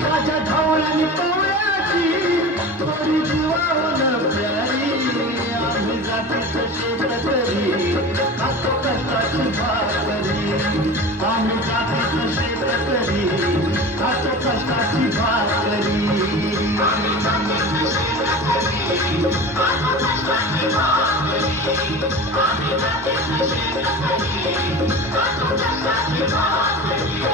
माझ्या ढवळ्यानी पवळ्याची थोडी जीवाहून प्यारी आम्ही जातीचं शेतकरी खातो कष्टाची भाकरी आम्ही जातीचं शेतकरी खातो कष्टाची भाकरी आम्ही जातीचं शेतकरी खातो कष्टाची भाकरी आम्ही जातीचं शेतकरी खातो कष्टाची भाकरी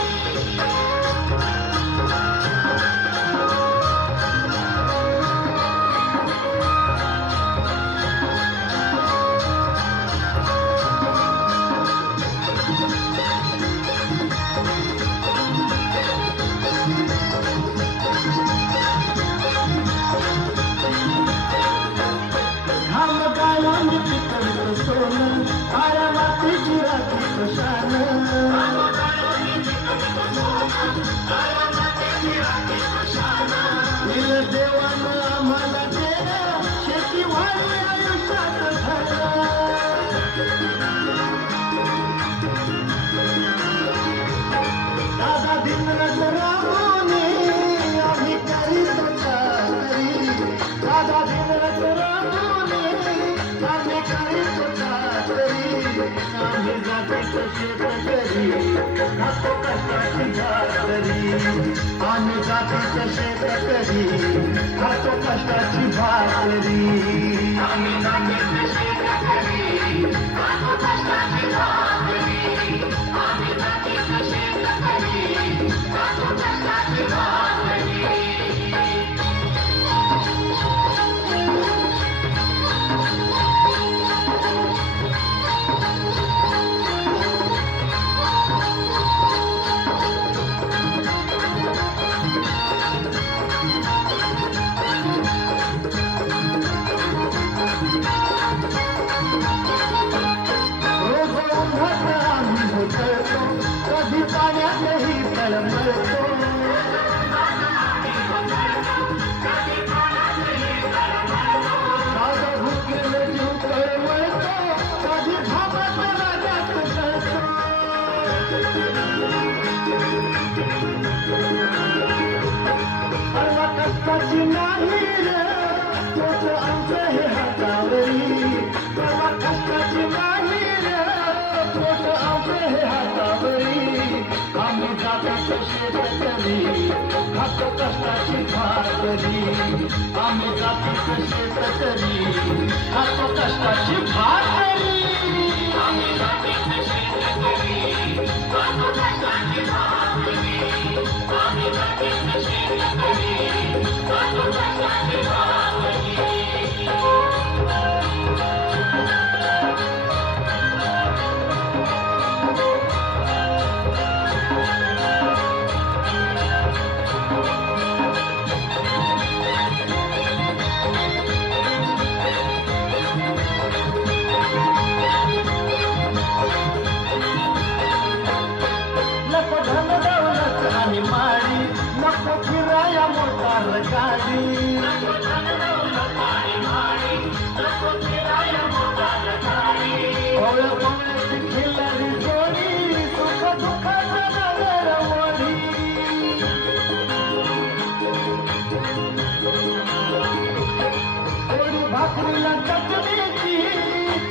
देवानं आम्हाला केलं शेती वाढली आयुष्यात दादा दिनरात रामोने आम्ही करीत होता तरी दादा दिनरात रामोने आम्ही करीत होता तरी आम्ही जातीचं शेतकरी खातो कष्टाची भाकरी आम्ही जातीचं शेतकरी खातो कष्टाची भाकरी आम्ही जातीचं शेतकरी खातो कष्टाची भाकरी आम्ही जातीचं शेतकरी खातो कष्टाची भाकरी कधी पाण्यातही तळमळतो माझा भुकेला जीव तळमळतो कधी भावात राजात जळतो सर्व कष्टाची नाही रे तोच आमचं हे हातावरी सर्व कष्टाची नाही रे तोच आमचं हे हातावरी आम्ही जातीचं शेतकरी खातो कष्टाची भाकरी आम्ही जातीचं शेतकरी खातो कष्टाची भाकरी आम्ही जातीचं शेतकरी खातो कष्टाची भाकरी आम्ही जातीचं शेतकरी खातो कष्टाची भाकरी नको फिराया मोटार गाडी ओळ्या पोळ्याची खिलारी जोडी सुख दुःखाचा नगरवडी पोळी भाकरीला चटणीची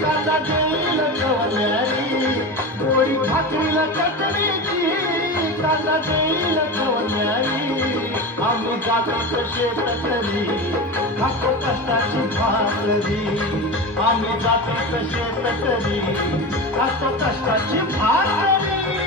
कांदा देईल कवल्यारी पोळी भाकरीला चटणीची कांदा देईल कवल्यारी आम्ही जातीचं शेतकरी खातो कष्टाची भाकरी आम्ही जातीचं शेतकरी खातो कष्टाची भाकरी